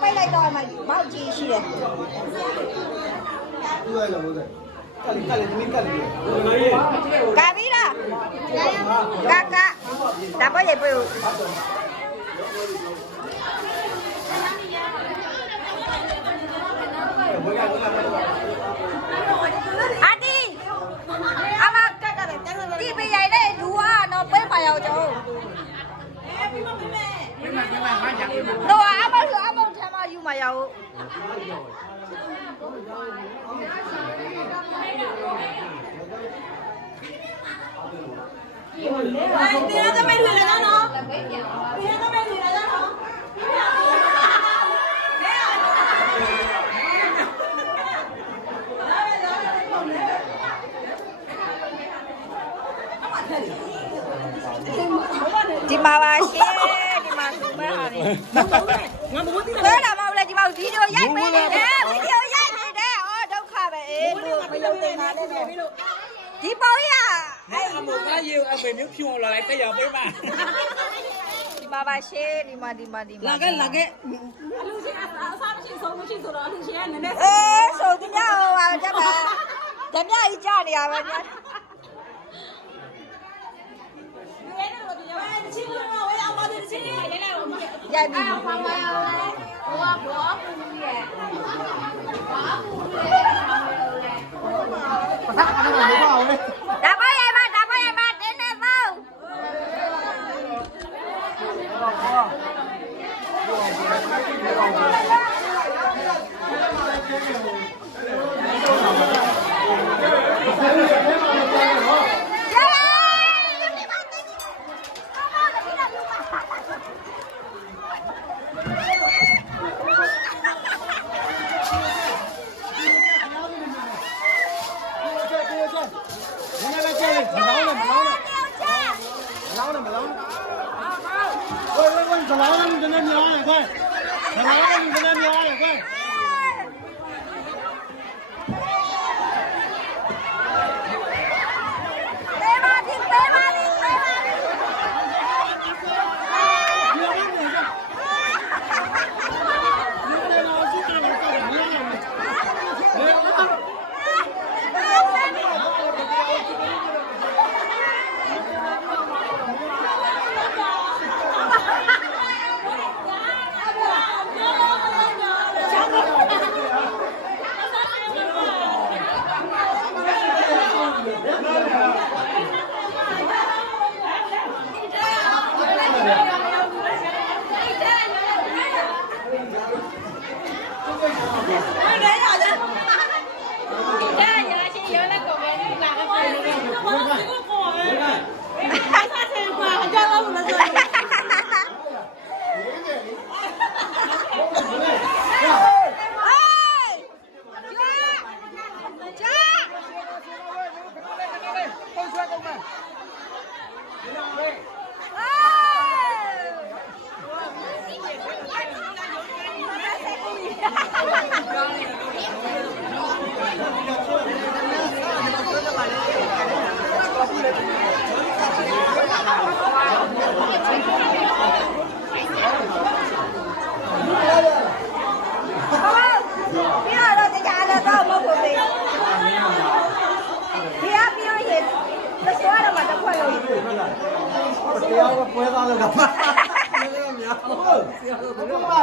ไปเลยต่อมาเบ้าจีရှိတယ်กาပြီးလားကဒါပေါ်ရေးပို့อาดีอามาที่ไปใหญ่ได้ดูอ่ะเนาะไปไปเอาจ้ะตัวอามาคืออามาทำมาอยู่มาเอาไอ้เดี๋ยวจะไม่ดูแล้วเนาะเดี๋ยวจะไม่ดูแล้วเนาะဒီမှာပါရှင်ဒီမှာသူမဲဟာနေငါမဟုတ်သေးလားဒါမှမဟုတ်လေဒီမှာဗီဒီယိုရိုက်ပေးနေတယ်ဗီဒီယိုရိုက်နေတယ်အော်ဒုက္ခပဲအေးလို့မလုပ်တင်တာလည်းဒီပေါ်ရအဲ့အမို့သားရေအမေမျိုးဖြူအောင်လာလိုက်တက်ရောက်ပေးပါဒီမှာပါရှင်ဒီမှာလာခဲ့အလူရှင်အစားမရှိဆုံးမရှိဆိုတော့အလူရှင်ကနည်းနည်းအေးဆိုသူများဟိုပါကြပါဓမြကြီးကြနေရပါဗျာရိုက်ပြီးဘာမရောလဲဘောပူရဲ့ဘာပူရဲ့ဒါပါရိုက်ပါတင်းနေပေါ့တရားကပွဲသားလို့ကမှ